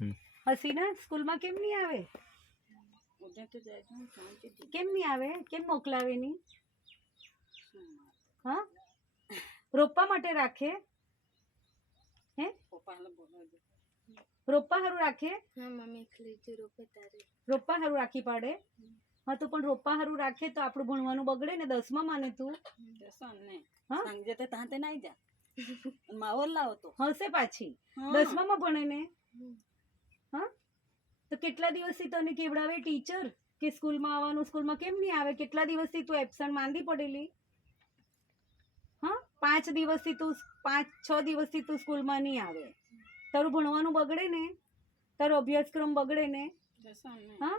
હસીના સ્કૂલમાં કેમ નહીં આવે? કેમ નહીં આવે? કેમ મોકલાવે નહીં? હા, રોપવા માટે રાખે હે? રોપવા હારું રાખે? રોપવા હારું રાખી પાડે? હા, તો પણ રોપવા હારું રાખે તો આપણું ભણવાનું બગડે ને. 10મા માને તું હશે પાછી 10મા ભણે ને. હા, તો કેટલા દિવસથી તને કેવડાવે ટીચર કે સ્કૂલમાં આવવાનું? સ્કૂલમાં કેમ નહીં આવે? કેટલા દિવસથી તું એબસન્ટ માંદી પડેલી? હા, 5 દિવસથી તું 5-6 દિવસથી તું સ્કૂલમાં નહીં આવે. તારું ભણવાનું બગડે ને, તારો અભ્યાસક્રમ બગડે ને. હા,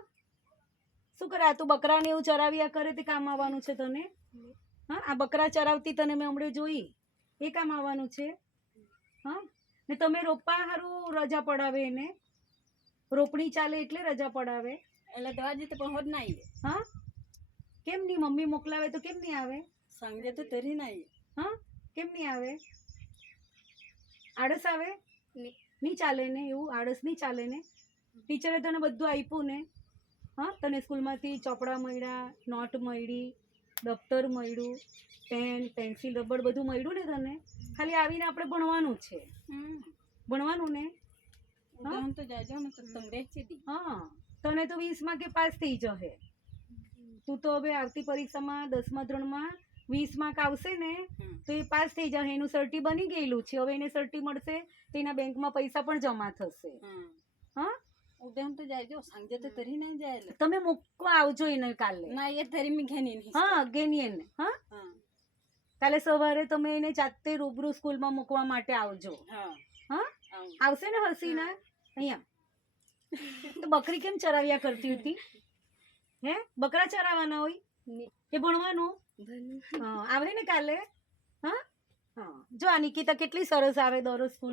શું કરે? આ તું બકરાને એવું ચરાવ્યા કરે તે કામ આવવાનું છે તને? હા, આ બકરા ચરાવતી તને મેં હમણાં જોઈ, એ કામ આવવાનું છે? હા, ને તમે રોપવા હારું રજા પડાવે એને. રોપણી ચાલે એટલે રજા પડાવે. એટલે દવાજી તો પણ હોદ ના આવી. હા, કેમ નહીં? મમ્મી મોકલાવે તો કેમ નહીં આવે? સાંજે તો તરી ના આવી. હા, કેમ નહીં આવે? આળસ આવે? નહીં ચાલે ને એવું. આળસ નહીં ચાલે ને. ટીચરે તને બધું આપ્યું ને. હા, તને સ્કૂલમાંથી ચોપડા મળ્યા, નોટ મળી, દફતર મળ્યું, પેન, પેન્સિલ, રબર બધું મળ્યું ને તને. ખાલી આવીને આપણે ભણવાનું છે. ભણવાનું ને. તો જાજો ને તો તમને સીધી. હા, તને તો 20 માર્કે પાસ થઈ જશે. તું તો હવે આવતી પરીક્ષામાં 10મા ધોરણમાં 20 માર્ક આવશે ને તો એ પાસ થઈ જશે. એનું સર્ટી બની ગયેલું છે. હવે એને સર્ટી મળશે તો એના બેંકમાં પૈસા પણ જમા થશે. હા, ઉદયમ તો જાજો. સાંજે તો તરી ના જાય. તમે મૂકવા આવજો એને કાલે. ના, એ તરી મી ઘેની નહીં. હા, ગેની એને. હા, કાલે સવારે તમે એને જાતે રૂબરૂ સ્કૂલમાં મૂકવા માટે આવજો. હા, આવશે ને હસીના? અહીંયા તો બકરી કેમ ચરાવ્યા કરતી હતી? હે, બકરા ચરાવવાના હોય કે ભણવાનું? હા, આવે ને કાલે. હા, હા, જો આ નિકિતા કેટલી સરસ આવે દરરોજ સ્કૂલ.